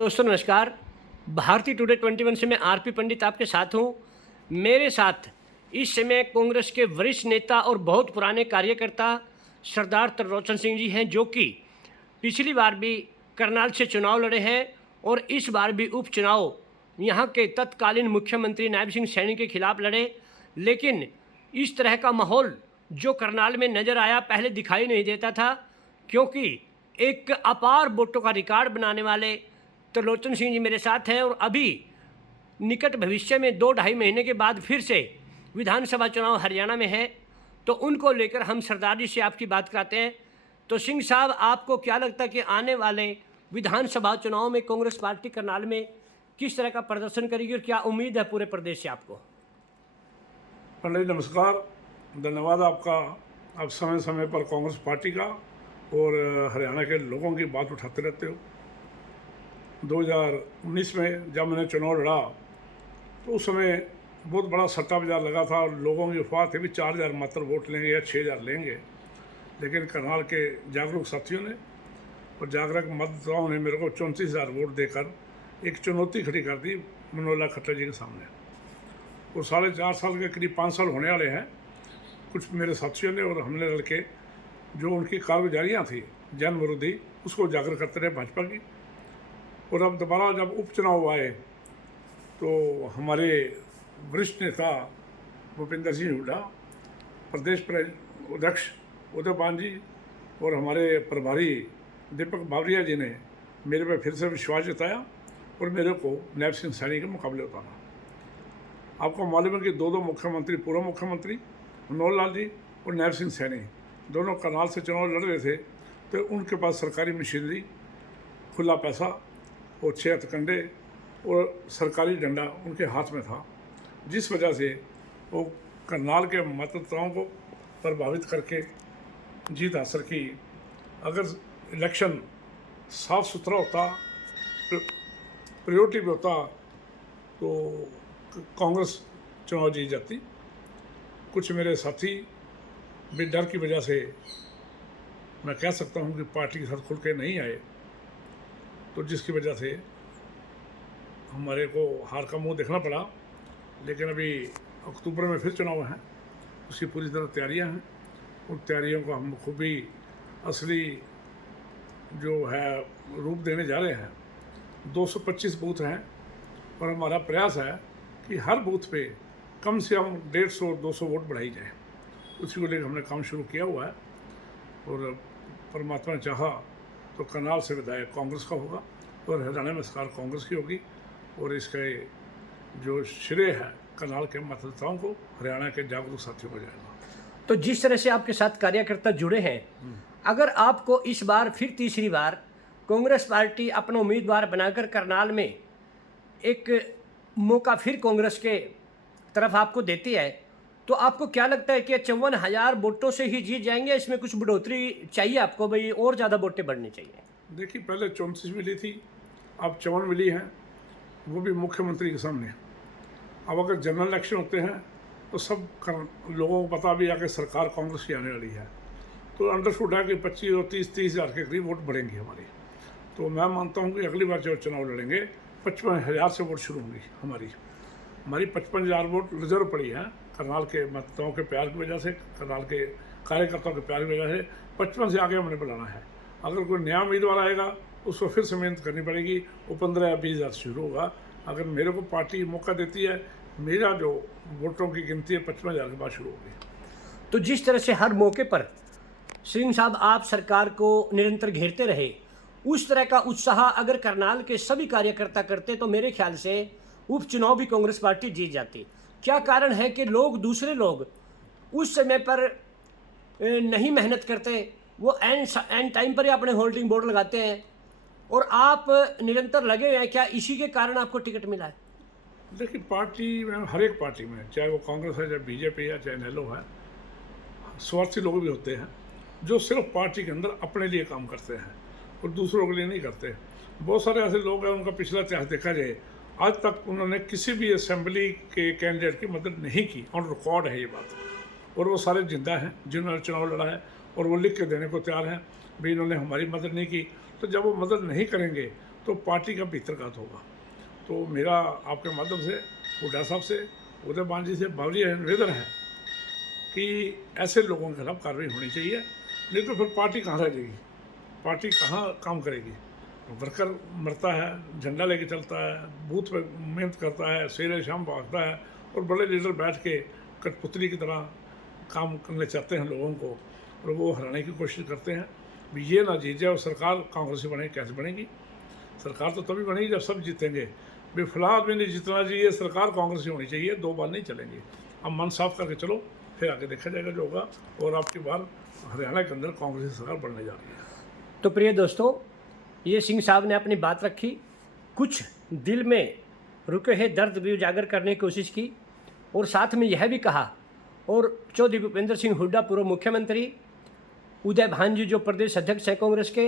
दोस्तों नमस्कार। भारतीय टुडे 21 से मैं आरपी पंडित आपके साथ हूँ। मेरे साथ इस समय कांग्रेस के वरिष्ठ नेता और बहुत पुराने कार्यकर्ता सरदार त्रिलोचन सिंह जी हैं, जो कि पिछली बार भी करनाल से चुनाव लड़े हैं और इस बार भी उपचुनाव यहाँ के तत्कालीन मुख्यमंत्री नायब सिंह सैनी के खिलाफ लड़े। लेकिन इस तरह का माहौल जो करनाल में नज़र आया पहले दिखाई नहीं देता था, क्योंकि एक अपार वोटों का रिकॉर्ड बनाने वाले त्रिलोचन सिंह जी मेरे साथ हैं और अभी निकट भविष्य में 2-2.5 महीने के बाद फिर से विधानसभा चुनाव हरियाणा में है, तो उनको लेकर हम सरदार जी से आपकी बात कराते हैं। तो सिंह साहब, आपको क्या लगता है कि आने वाले विधानसभा चुनाव में कांग्रेस पार्टी करनाल में किस तरह का प्रदर्शन करेगी और क्या उम्मीद है पूरे प्रदेश से आपको? पंडित जी नमस्कार, धन्यवाद आपका। आप समय समय पर कांग्रेस पार्टी का और हरियाणा के लोगों की बात उठाते रहते हो। 2019 में जब मैंने चुनाव लड़ा तो उस समय बहुत बड़ा सट्टा बाजार लगा था और लोगों की अफवाह थी भी 4000 मात्र वोट लेंगे या 6000 लेंगे। लेकिन करनाल के जागरूक साथियों ने और जागरूक मतदाताओं ने मेरे को 34,000 वोट देकर एक चुनौती खड़ी कर दी मनोहर लाल खट्टर जी के सामने। और 4.5 साल के करीब 5 साल होने वाले हैं। कुछ मेरे साथियों ने और हमने लड़के जो उनकी कारगुजारियाँ थी जन विरोधी, उसको उजागर करते रहे भाजपा की। और अब दोबारा जब उपचुनाव आए तो हमारे वरिष्ठ नेता भूपेंद्र सिंह हुड्डा, प्रदेश अध्यक्ष उदय पान जी और हमारे प्रभारी दीपक बावरिया जी ने मेरे पे फिर से विश्वास जताया और मेरे को नायब सिंह सैनी के मुकाबले उतारा। आपको मालूम है कि दो मुख्यमंत्री, पूर्व मुख्यमंत्री मनोहर लाल जी और नायब सिंह सैनी दोनों करनाल से चुनाव लड़ रहे थे, तो उनके पास सरकारी मशीनरी, खुला पैसा और 6 हथकंडे और सरकारी डंडा उनके हाथ में था, जिस वजह से वो करनाल के मतदाताओं को प्रभावित करके जीत हासिल की। अगर इलेक्शन साफ सुथरा होता, प्रायोरिटी भी होता, तो कांग्रेस चुनाव जीत जाती। कुछ मेरे साथी भी डर की वजह से, मैं कह सकता हूं कि पार्टी के साथ खुल के नहीं आए, तो जिसकी वजह से हमारे को हार का मुंह देखना पड़ा। लेकिन अभी अक्टूबर में फिर चुनाव हैं, उसकी पूरी तरह तैयारियां हैं। उन तैयारियों को हम खूब ही असली जो है रूप देने जा रहे हैं। 225 बूथ हैं और हमारा प्रयास है कि हर बूथ पे कम से कम 150-200 वोट बढ़ाई जाए। उसी को लेकर हमने काम शुरू किया हुआ है और परमात्मा ने चाहा तो करनाल से विधायक कांग्रेस का होगा और हरियाणा में सरकार कांग्रेस की होगी। और इसका जो श्रेय है करनाल के मतदाताओं को, हरियाणा के जागरूक साथियों को जाएगा। तो जिस तरह से आपके साथ कार्यकर्ता जुड़े हैं, अगर आपको इस बार फिर तीसरी बार कांग्रेस पार्टी अपना उम्मीदवार बनाकर करनाल में एक मौका फिर कांग्रेस के तरफ आपको देती है, तो आपको क्या लगता है कि 54,000 वोटों से ही जीत जाएंगे? इसमें कुछ बढ़ोतरी चाहिए आपको, भाई और ज़्यादा वोटें बढ़नी चाहिए? देखिए, पहले 34 मिली थी, अब 54 मिली हैं, वो भी मुख्यमंत्री के सामने। अब अगर जनरल इलेक्शन होते हैं तो सब लोगों को पता भी है कि सरकार कांग्रेस की आने वाली है, तो अंडरस्टूड है कि 25 और 30 हज़ार के करीब वोट बढ़ेंगे हमारी। तो मैं मानता हूँ कि अगली बार जो चुनाव लड़ेंगे 55,000 से वोट शुरू होंगी हमारी 55,000 वोट रिजर्व पड़ी है करनाल के मतदाताओं के प्यार की वजह से, करनाल के कार्यकर्ताओं के प्यार की वजह से 55 से आगे हमने बढ़ाना है। अगर कोई नया उम्मीदवार आएगा उसको फिर से मेहनत करनी पड़ेगी, वो 15 या 20 हज़ार शुरू होगा। अगर मेरे को पार्टी मौका देती है, मेरा जो वोटों की गिनती है 55,000 के बाद शुरू होगी। तो जिस तरह से हर मौके पर सिंह साहब आप सरकार को निरंतर घेरते रहे, उस तरह का उत्साह अगर करनाल के सभी कार्यकर्ता करते तो मेरे ख्याल से उपचुनाव भी कांग्रेस पार्टी जीत जाती। क्या कारण है कि दूसरे लोग उस समय पर नहीं मेहनत करते, वो एंड टाइम पर ही अपने होल्डिंग बोर्ड लगाते हैं और आप निरंतर लगे हुए हैं? क्या इसी के कारण आपको टिकट मिला है? देखिए, पार्टी में, हर एक पार्टी में, चाहे वो कांग्रेस है, चाहे बीजेपी है, चाहे नेलो है, स्वार्थी लोग भी होते हैं जो सिर्फ पार्टी के अंदर अपने लिए काम करते हैं और दूसरों के लिए नहीं करते। बहुत सारे ऐसे लोग हैं, उनका पिछला इतिहास देखा जाए, आज तक उन्होंने किसी भी असेंबली के कैंडिडेट की मदद नहीं की, ऑन रिकॉर्ड है ये बात। और वो सारे जिंदा हैं जिन्होंने चुनाव लड़ा है और वो लिख के देने को तैयार हैं भी इन्होंने हमारी मदद नहीं की। तो जब वो मदद नहीं करेंगे तो पार्टी का भीतरघात होगा। तो मेरा आपके माध्यम से हुड्डा साहब से, उदयमान जी से बावरी निवेदन है कि ऐसे लोगों के खिलाफ कार्रवाई होनी चाहिए, नहीं तो फिर पार्टी कहाँ रह जाएगी, पार्टी कहाँ काम करेगी। वर्कर मरता है, झंडा लेके चलता है, बूथ पे मेहनत करता है, सवेरे शाम भागता है, और बड़े लीडर बैठ के कठपुतली की तरह काम करने चाहते हैं लोगों को, और वो हराने की कोशिश करते हैं। भी ये ना जीत जाए और सरकार कांग्रेस से बने, कैसे बनेगी? सरकार तो तभी बनेगी जब सब जीतेंगे। भी फिलहाल भी नहीं जीतना चाहिए, सरकार कांग्रेस की होनी चाहिए, 2 बार नहीं चलेंगी। अब मन साफ करके चलो, फिर आगे देखा जाएगा जो होगा। और आपकी बार हरियाणा के अंदर कांग्रेस की सरकार बनने जा रही है। तो प्रिय दोस्तों, ये सिंह साहब ने अपनी बात रखी, कुछ दिल में रुके हैं दर्द भी उजागर करने की कोशिश की, और साथ में यह भी कहा, और चौधरी भूपेंद्र सिंह हुड्डा पूर्व मुख्यमंत्री, उदय भान जी जो प्रदेश अध्यक्ष हैं कांग्रेस के,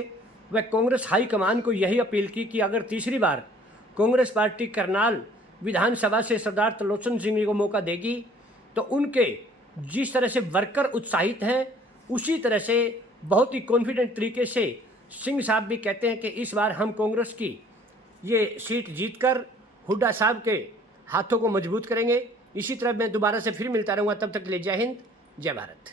वह कांग्रेस हाईकमान को यही अपील की कि अगर तीसरी बार कांग्रेस पार्टी करनाल विधानसभा से सरदार त्रिलोचन सिंह जी को मौका देगी तो उनके जिस तरह से वर्कर उत्साहित हैं उसी तरह से बहुत ही कॉन्फिडेंट तरीके से सिंह साहब भी कहते हैं कि इस बार हम कांग्रेस की ये सीट जीतकर हुड्डा साहब के हाथों को मजबूत करेंगे। इसी तरह मैं दोबारा से फिर मिलता रहूँगा, तब तक के लिए जय हिंद, जय भारत।